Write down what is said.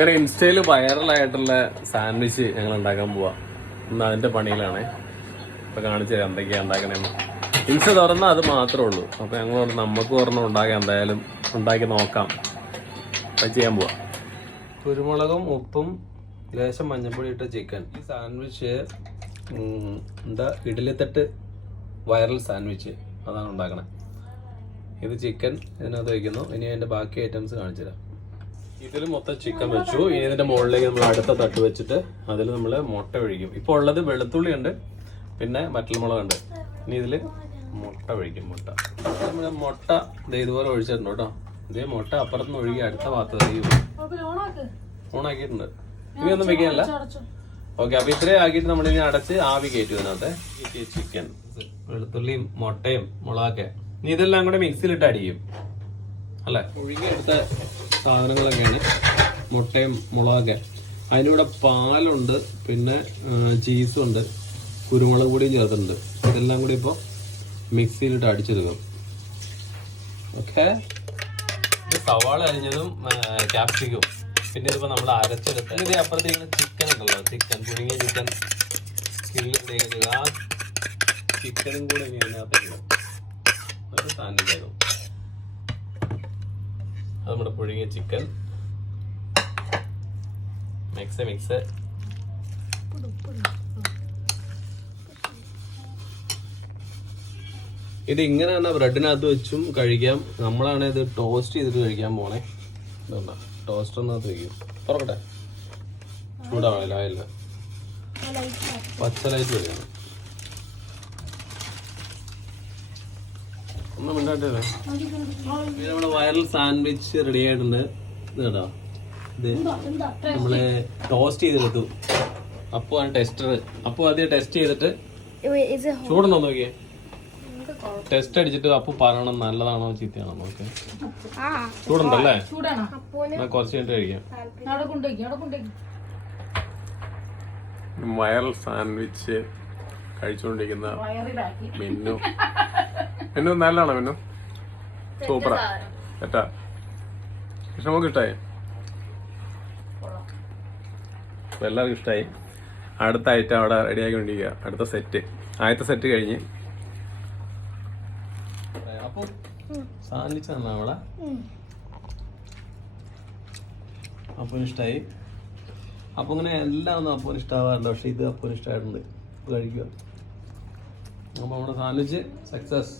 അങ്ങനെ ഇൻസ്റ്റയിൽ വൈറലായിട്ടുള്ള സാൻഡ്വിച്ച് ഞങ്ങൾ ഉണ്ടാക്കാൻ പോവാ. ഇന്ന് അതിന്റെ പണിയിലാണ്. ഇപ്പൊ കാണിച്ചു തരാം എന്തൊക്കെയാ ഉണ്ടാക്കണേന്ന്. ഇൻസ്റ്റ തുറന്നാൽ അത് മാത്രമേ ഉള്ളൂ. അപ്പൊ ഞങ്ങൾ നമുക്ക് ഒരെണ്ണം ഉണ്ടാക്കി എന്തായാലും ഉണ്ടാക്കി നോക്കാം. അത് ചെയ്യാൻ പോവാ. കുരുമുളകും ഉപ്പും ലേശം മഞ്ഞപ്പൊടി ഇട്ട ചിക്കൻ. ഈ സാൻഡ്വിച്ച് എന്താ ഇഡലിത്തട്ട് വൈറൽ സാൻഡ്വിച്ച് അതാണ് ഉണ്ടാക്കണേ. ഇത് ചിക്കൻ ഇതിനകത്ത് വയ്ക്കുന്നു. ഇനി അതിന്റെ ബാക്കി ഐറ്റംസ് കാണിച്ചു തരാം. ഇതിൽ മൊത്തം ചിക്കൻ വെച്ചു. ഇനി ഇതിന്റെ മുകളിലേക്ക് നമ്മൾ അടുത്ത തട്ട് വെച്ചിട്ട് അതിൽ നമ്മൾ മുട്ട ഒഴിക്കും. ഇപ്പോൾ ഉള്ളത് വെളുത്തുള്ളി ഉണ്ട്, പിന്നെ വറ്റൽമുളകുണ്ട്. ഇനി ഇതിൽ മുട്ട ഒഴിക്കും. നമ്മൾ മുട്ട ഇതുപോലെ ഒഴിച്ചിട്ടുണ്ട് കേട്ടോ. ഇതേ മുട്ട അപ്പുറത്തുനിന്ന് ഒഴുകി അടുത്ത ഭാഗത്ത് ഓണാക്കിയിട്ടുണ്ട്. ഇനി ഒന്നും വെക്കാനല്ല. ഓക്കെ, അപ്പൊ ഇത്രയും ആക്കിയിട്ട് നമ്മളിനി അടച്ച് ആവി കയറ്റും. ഇതിനകത്ത് ചിക്കൻ, വെളുത്തുള്ളിയും മുട്ടയും മുളകൊക്കെ ഇനി ഇതെല്ലാം കൂടെ മിക്സിയിലിട്ട് അടിക്കും അല്ലെ. ഒഴുകിയെടുത്ത സാധനങ്ങളൊക്കെയാണ് മുട്ടയും മുളകൊക്കെ. അതിലൂടെ പാലുണ്ട്, പിന്നെ ചീസും ഉണ്ട്, കുരുമുളക് പൊടിയും ചേർത്തിട്ടുണ്ട്. ഇതെല്ലാം കൂടി ഇപ്പോൾ മിക്സിയിലിട്ട് അടിച്ചെടുക്കും. ഓക്കെ, ഇത് സവാള അരിഞ്ഞതും ക്യാപ്സിക്കും, പിന്നെ ഇതിപ്പോൾ നമ്മൾ അരച്ചെടുത്ത് ഇത് അപ്പുറത്തേക്ക് ചിക്കൻ ഉണ്ടല്ലോ, ചിക്കൻ പുഴുങ്ങിയ ചിക്കൻ സ്കില്ലിട്ടേക്ക് ആ ചിക്കനും കൂടെ ഇനി അതിനകത്തേക്ക് ഒരു സാൻഡ്വിച്ചായിരുന്നു. അത് നമ്മുടെ പുഴുങ്ങിയ ചിക്കൻ മിക്സ് ഇത് ഇങ്ങനെ തന്നെ ബ്രെഡിനകത്ത് വെച്ചും കഴിക്കാം. നമ്മളാണ് ഇത് ടോസ്റ്റ് ചെയ്തിട്ട് കഴിക്കാൻ പോണേ. ഇതുണ്ടോ, ടോസ്റ്ററിനകത്ത് വയ്ക്കും. തുറക്കട്ടെ, ചൂടാവില്ല, ആയില്ല, പച്ചലായിട്ട് വരികയാണ്. ഒന്നും മിണ്ടായിട്ടല്ലേ. നമ്മുടെ വൈറൽ സാൻഡ്വിച്ച് റെഡി ആയിട്ടുണ്ട്. ഇത് കേട്ടോ, ഇത് നമ്മള് ടോസ്റ്റ് ചെയ്തെടുത്തു. അപ്പോ ആണ് ടെസ്റ്റർ. അപ്പോ ആദ്യം ടെസ്റ്റ് ചെയ്തിട്ട് ചൂടുണ്ടോ നോക്കിയേ. ടെസ്റ്റ് അടിച്ചിട്ട് അപ്പു പറയണം നല്ലതാണോ ചീത്തയാണോ നോക്കെ. ചൂടുണ്ടല്ലേ, കുറച്ച് കഴിഞ്ഞിട്ട് കഴിക്കാം. Viral sandwich കഴിച്ചുകൊണ്ടിരിക്കുന്ന മെന്നു. മെന്നു നല്ലതാണോ? മെന്നു സൂപ്പറാ, ഏട്ടാ നമുക്ക് ഇഷ്ടമായി, എല്ലാവർക്കും ഇഷ്ടമായി. അടുത്ത ഐറ്റം അവിടെ റെഡി ആക്കിക്കൊണ്ടിരിക്കുക. അടുത്ത സെറ്റ്, ആദ്യത്തെ സെറ്റ് കഴിഞ്ഞ് അപ്പൊ സാൻഡ്വിച്ച് തന്നാ നമ്മളെ അപ്പന് ഇഷ്ടമായി. അപ്പൊ ഇങ്ങനെ എല്ലാം ഒന്നും അപ്പന് ഇഷ്ടമാവാറില്ല, പക്ഷെ ഇത് അപ്പന് ഇഷ്ടമായിട്ടുണ്ട്. കഴിക്കുക. അപ്പൊ നമ്മുടെ സാൻഡ്വിച്ച് സക്സസ്.